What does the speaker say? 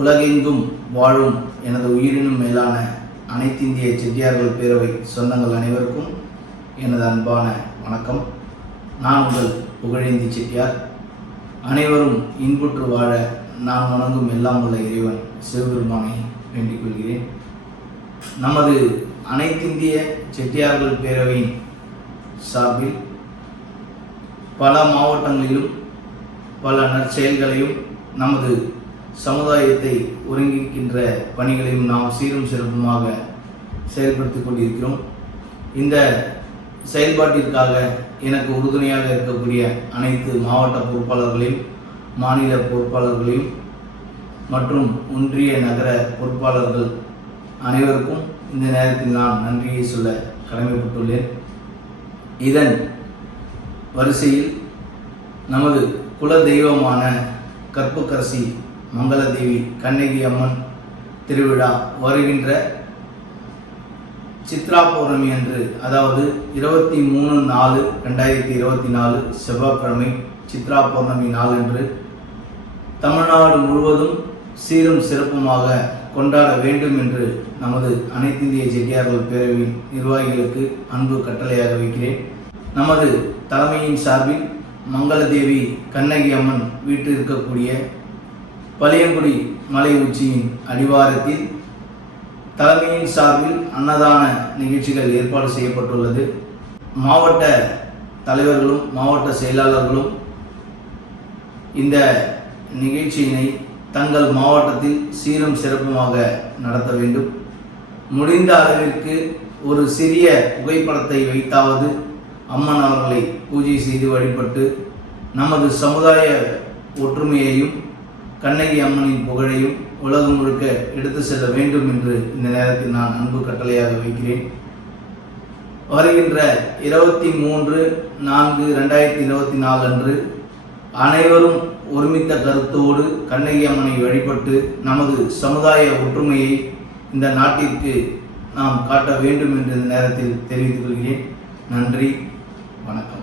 உலகெங்கும் வாழும் எனது உயிரினும் மேலான அனைத்திந்திய செட்டியார்கள் பேரவை சொந்தங்கள் அனைவருக்கும் எனது அன்பான வணக்கம். நான் உங்கள் புகழேந்தி செட்டியார். அனைவரும் இன்புற்று வாழ நான் வணங்கும் எல்லாம் உள்ள இறைவன் சிவபெருமானை வேண்டிக் கொள்கிறேன் நமது அனைத்திந்திய செட்டியார்கள் பேரவையின் சார்பில் பல மாவட்டங்களிலும் பல நற்செயல்களையும் நமது சமுதாயத்தை ஒருங்கிக்கின்ற பணிகளையும் நாம் சீரும் சிறப்புமாக செயல்படுத்திக் கொண்டிருக்கிறோம். இந்த செயல்பாட்டிற்காக எனக்கு உறுதுணையாக இருக்கக்கூடிய அனைத்து மாவட்ட பொறுப்பாளர்களையும் மாநில பொறுப்பாளர்களையும் மற்றும் ஒன்றிய நகர பொறுப்பாளர்கள் அனைவருக்கும் இந்த நேரத்தில் நான் நன்றியை சொல்ல கடமைப்பட்டுள்ளேன். இதன் வரிசையில் நமது குல தெய்வமான கற்புக்கரசி மங்களதேவி கண்ணகி அம்மன் திருவிழா வருகின்ற சித்ரா பௌர்ணமி அன்று அதாவது இருபத்தி மூணு நாலு ரெண்டாயிரத்தி இருபத்தி நாலு செவ்வாய்க்கிழமை சித்ரா பௌர்ணமி நாளன்று தமிழ்நாடு முழுவதும் சீரும் சிறப்புமாக கொண்டாட வேண்டும் என்று நமது அனைத்திந்திய செட்டியார்கள் பேரவையின் நிர்வாகிகளுக்கு அன்பு கட்டளையாக வைக்கிறேன். நமது தலைமையின் சார்பில் மங்களதேவி கண்ணகி அம்மன் வீட்டில் இருக்கக்கூடிய பழையங்குடி மலை உச்சியின் அடிவாரத்தில் தலைமையின் சார்பில் அன்னதான நிகழ்ச்சிகள் ஏற்பாடு செய்யப்பட்டுள்ளது. மாவட்ட தலைவர்களும் மாவட்ட செயலாளர்களும் இந்த நிகழ்ச்சியினை தங்கள் மாவட்டத்தில் சீரும் சிறப்புமாக நடத்த வேண்டும். முடிந்த அளவிற்கு ஒரு சிறிய புகைப்படத்தை வைத்தாவது அம்மன் அவர்களை பூஜை செய்து வழிபட்டு நமது சமுதாய ஒற்றுமையையும் கண்ணகி அம்மனின் புகழையும் உலகம் முழுக்க எடுத்து செல்ல வேண்டும் என்று இந்த நேரத்தில் நான் அன்பு கட்டளையாக வைக்கிறேன். வருகின்ற இருபத்தி மூன்று நான்கு ரெண்டாயிரத்தி இருபத்தி நாலு அன்று அனைவரும் ஒருமித்த கருத்தோடு கண்ணகி அம்மனை வழிபட்டு நமது சமுதாய ஒற்றுமையை இந்த நாட்டிற்கு நாம் காட்ட வேண்டும் என்ற இந்த நேரத்தில் தெரிவித்துக் கொள்கிறேன். நன்றி. வணக்கம்.